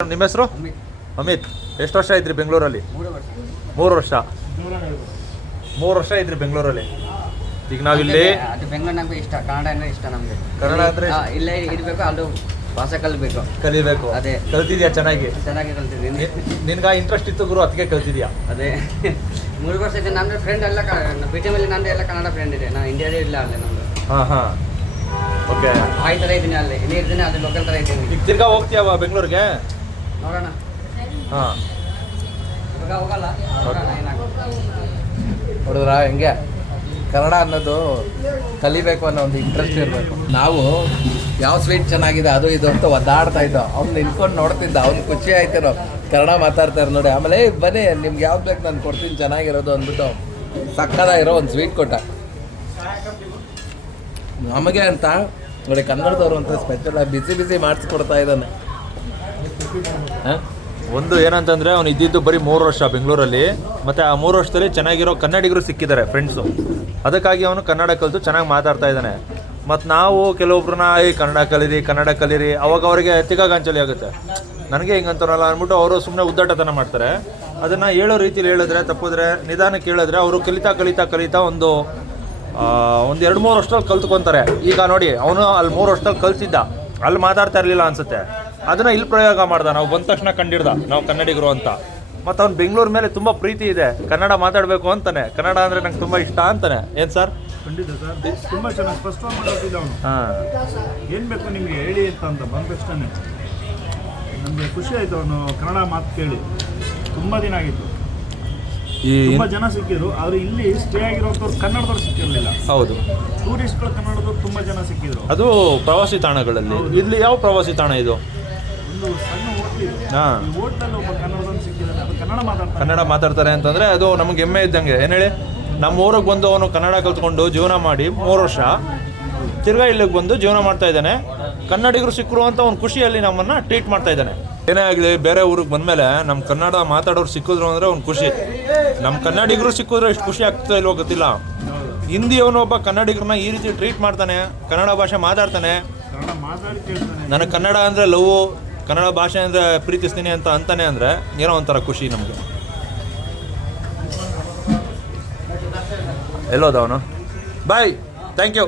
ನಿಮ್ಮ ಹೆಸರು? ಅಮಿತ್. ಎಷ್ಟು ವರ್ಷ ಇದ್ರಿ ಬೆಂಗಳೂರಲ್ಲಿ? 3 ವರ್ಷ. 3 ವರ್ಷ ಇದ್ರಿ ಬೆಂಗಳೂರಲ್ಲಿ. ಈಗ ನಾವಿಲ್ಲಿ ಬೆಂಗಳೂರು ನಮಗೆ ಇಷ್ಟ, ಕನ್ನಡ ಅಂದ್ರೆ ಇಷ್ಟ ನಮಗೆ. ಕನ್ನಡ ಅಂದ್ರೆ ಇಲ್ಲೇ ಇರಬೇಕು, ಅದು ಭಾಷೆ ಕಲಿಬೇಕು. ಅದೇ ಕಲ್ತಿದ್ಯಾ? ಚೆನ್ನಾಗಿ ಕಲ್ತಿದ್ದೀನಿ. ನಿನ್ಗೆ ಇಂಟ್ರೆಸ್ಟ್ ಇತ್ತು ಗುರು, ಅದಕ್ಕೆ ಕಲ್ತಿದ್ಯಾ? ಅದೇ 3 ವರ್ಷ ಇದೆ. ನನ್ನ ಫ್ರೆಂಡ್ ಎಲ್ಲ ಬಿಟಿ ಮೇಲೆ ನಂದು ಎಲ್ಲ ಕನ್ನಡ ಫ್ರೆಂಡ್ ಇದೆ. ನಾನು ಇಂಡಿಯಾದೇ ಇಲ್ಲ ಅಲ್ಲೇ ನಮ್ದು. ಹಾಂ ಓಕೆ. ಆ ಥರ ಇದ್ದೀನಿ, ಅಲ್ಲಿ ಇಲ್ಲಿ ಇರ್ತೀನಿ, ಅದು ಲೋಕಲ್ ಥರ ಇದ್ದೀನಿ. ಈಗ ತಿರ್ಗಾ ಹೋಗ್ತೀಯವ ಬೆಂಗಳೂರಿಗೆ? ನೋಡೋಣ. ಹಾಂ ಇವಾಗ ಹೋಗಲ್ಲ, ನೋಡೋಣ ಏನಾಗುತ್ತೆ. ನೋಡಿದ್ರ ಹೆಂಗೆ ಕನ್ನಡ ಅನ್ನೋದು ಕಲಿಬೇಕು ಅನ್ನೋ ಒಂದು ಇಂಟ್ರೆಸ್ಟ್ ಇರಬೇಕು. ನಾವು ಯಾವ ಸ್ವೀಟ್ ಚೆನ್ನಾಗಿದೆ ಅದು ಇದು ಅಂತ ಒದ್ದಾಡ್ತಾ ಇದ್ದೋ, ಅವ್ನು ನಿಂತ್ಕೊಂಡು ನೋಡ್ತಿದ್ದ, ಅವ್ನು ಖುಷಿ ಆಯ್ತೇನೋ ಕನ್ನಡ ಮಾತಾಡ್ತಾರೆ ನೋಡಿ. ಆಮೇಲೆ ಬನ್ನಿ ನಿಮ್ಗೆ ಯಾವ್ದು ಬೇಕು ನಾನು ಕೊಡ್ತೀನಿ ಚೆನ್ನಾಗಿರೋದು ಅಂದ್ಬಿಟ್ಟು ಸಕ್ಕದಾಗಿರೋ ಒಂದು ಸ್ವೀಟ್ ಕೊಟ್ಟ ನಮಗೆ ಅಂತ ನೋಡಿ. ಕನ್ನಡದವರು ಅಂತ ಸ್ಪೆಷಲ್ ಬಿಸಿ ಬಿಸಿ ಮಾಡಿಸ್ಕೊಡ್ತಾ ಇದ್ದಾನೆ. ಒಂದು ಏನಂತಂದರೆ ಅವ್ನು ಇದ್ದಿದ್ದು ಬರೀ 3 ವರ್ಷ ಬೆಂಗಳೂರಲ್ಲಿ, ಮತ್ತು ಆ 3 ವರ್ಷದಲ್ಲಿ ಚೆನ್ನಾಗಿರೋ ಕನ್ನಡಿಗರು ಸಿಕ್ಕಿದ್ದಾರೆ ಫ್ರೆಂಡ್ಸು. ಅದಕ್ಕಾಗಿ ಅವನು ಕನ್ನಡ ಕಲಿತು ಚೆನ್ನಾಗಿ ಮಾತಾಡ್ತಾ ಇದ್ದಾನೆ. ಮತ್ತು ನಾವು ಕೆಲವೊಬ್ರನ್ನ ಕನ್ನಡ ಕಲೀರಿ ಅವಾಗ ಅವರಿಗೆ ತಿಗಾಗಾಂಚಲಿ ಆಗುತ್ತೆ. ನನಗೆ ಹಿಂಗಂತಾರಲ್ಲ ಅಂದ್ಬಿಟ್ಟು ಅವರು ಸುಮ್ಮನೆ ಉದ್ದಾಟತನ ಮಾಡ್ತಾರೆ. ಅದನ್ನು ಹೇಳೋ ರೀತಿಲಿ ಹೇಳಿದ್ರೆ, ತಪ್ಪಿದ್ರೆ ನಿಧಾನಕ್ಕೆ ಹೇಳಿದ್ರೆ ಅವರು ಕಲಿತಾ ಒಂದು 2-3 ವರ್ಷದಲ್ಲಿ ಕಲ್ತ್ಕೊತಾರೆ. ಈಗ ನೋಡಿ, ಅವನು ಅಲ್ಲಿ 3 ವರ್ಷದಲ್ಲಿ ಕಲ್ತಿದ್ದ, ಅಲ್ಲಿ ಮಾತಾಡ್ತಾ ಇರಲಿಲ್ಲ ಅನಿಸುತ್ತೆ. ಅದನ್ನು ಇಲ್ಲಿ ಪ್ರಯೋಗ ಮಾಡ್ದ, ನಾವು ಬಂದ ತಕ್ಷಣ ಕಂಡಿಡ್ದ ನಾವು ಕನ್ನಡಿಗರು ಅಂತ. ಮತ್ತು ಅವ್ನು ಬೆಂಗಳೂರು ಮೇಲೆ ತುಂಬ ಪ್ರೀತಿ ಇದೆ, ಕನ್ನಡ ಮಾತಾಡಬೇಕು ಅಂತಾನೆ. ಕನ್ನಡ ಅಂದರೆ ನಂಗೆ ತುಂಬ ಇಷ್ಟ ಅಂತಾನೆ. ಏನು ಸರ್? ಖಂಡಿತ ಸರ್, ತುಂಬ ಚೆನ್ನಾಗಿ ಫಸ್ಟ್ ಒನ್ ಮಾತಾಡ್ತಿದ್ದ ಅವನು. ಏನು ಬೇಕು ನಿಮಗೆ ಹೇಳಿ ಅಂತ ಬಂದ ತಕ್ಷಣ ನಮಗೆ ಖುಷಿ ಆಯಿತು. ಅವನು ಕನ್ನಡ ಮಾತು ಕೇಳಿ ತುಂಬ ದಿನ ಆಗಿತ್ತು. ತುಂಬ ಜನ ಸಿಕ್ಕಿದ್ರು, ಆದರೆ ಇಲ್ಲಿ ಸ್ಟೇ ಆಗಿರೋಂಥವ್ರು ಕನ್ನಡದವ್ರು ಸಿಕ್ಕಿರಲಿಲ್ಲ. ಹೌದು, ಟೂರಿಸ್ಟ್ಗಳು ಕನ್ನಡದವ್ರು ತುಂಬ ಜನ ಸಿಕ್ಕಿದ್ರು. ಅದು ಪ್ರವಾಸಿ ತಾಣಗಳಲ್ಲಿ. ಇಲ್ಲಿ ಯಾವ ಪ್ರವಾಸಿ ತಾಣ ಇದು? ಒಂದು ಸಣ್ಣ ಹೋಟ್ಲ್. ಹಾಂ, ಈ ಹೋಟ್ಲಲ್ಲಿ ಒಬ್ಬ ಕನ್ನಡದವ್ನು ಸಿಕ್ಕಿದ್ದಾನೆ, ಅದು ಕನ್ನಡ ಮಾತಾಡ್ತಾರೆ ಅಂತಂದರೆ ಅದು ನಮಗೆ ಹೆಮ್ಮೆ ಇದ್ದಂಗೆ. ಏನು ಹೇಳಿ, ನಮ್ಮ ಊರಿಗೆ ಬಂದು ಅವನು ಕನ್ನಡ ಕಲ್ತ್ಕೊಂಡು ಜೀವನ ಮಾಡಿ 3 ವರ್ಷ ತಿರ್ಗಾ ಇಲ್ಲಿಗೆ ಬಂದು ಜೀವನ ಮಾಡ್ತಾ ಇದ್ದಾನೆ. ಕನ್ನಡಿಗರು ಸಿಕ್ಕರು ಅಂತ ಅವ್ನು ಖುಷಿಯಲ್ಲಿ ನಮ್ಮನ್ನು ಟ್ರೀಟ್ ಮಾಡ್ತಾ ಇದ್ದಾನೆ. ಏನೇ ಆಗಲಿ, ಬೇರೆ ಊರಿಗೆ ಬಂದಮೇಲೆ ನಮ್ಮ ಕನ್ನಡ ಮಾತಾಡೋರು ಸಿಕ್ಕಿದ್ರು ಅಂದರೆ ಅವ್ನು ಖುಷಿ. ನಮ್ಮ ಕನ್ನಡಿಗರು ಸಿಕ್ಕಿದ್ರೆ ಎಷ್ಟು ಖುಷಿ ಆಗ್ತಾ ಇಲ್ವೋ ಗೊತ್ತಿಲ್ಲ. ಹಿಂದಿಯವನು ಒಬ್ಬ ಕನ್ನಡಿಗರನ್ನ ಈ ರೀತಿ ಟ್ರೀಟ್ ಮಾಡ್ತಾನೆ, ಕನ್ನಡ ಭಾಷೆ ಮಾತಾಡ್ತಾನೆ. ನನಗೆ ಕನ್ನಡ ಅಂದರೆ ಲವ್, ಕನ್ನಡ ಭಾಷೆ ಅಂದರೆ ಪ್ರೀತಿಸ್ತೀನಿ ಅಂತ ಅಂತಾನೆ ಅಂದರೆ ಏನೋ ಒಂಥರ ಖುಷಿ ನಮಗೆ. ಎಲ್ಲೋದವನು? ಬಾಯ್, ಥ್ಯಾಂಕ್ ಯು.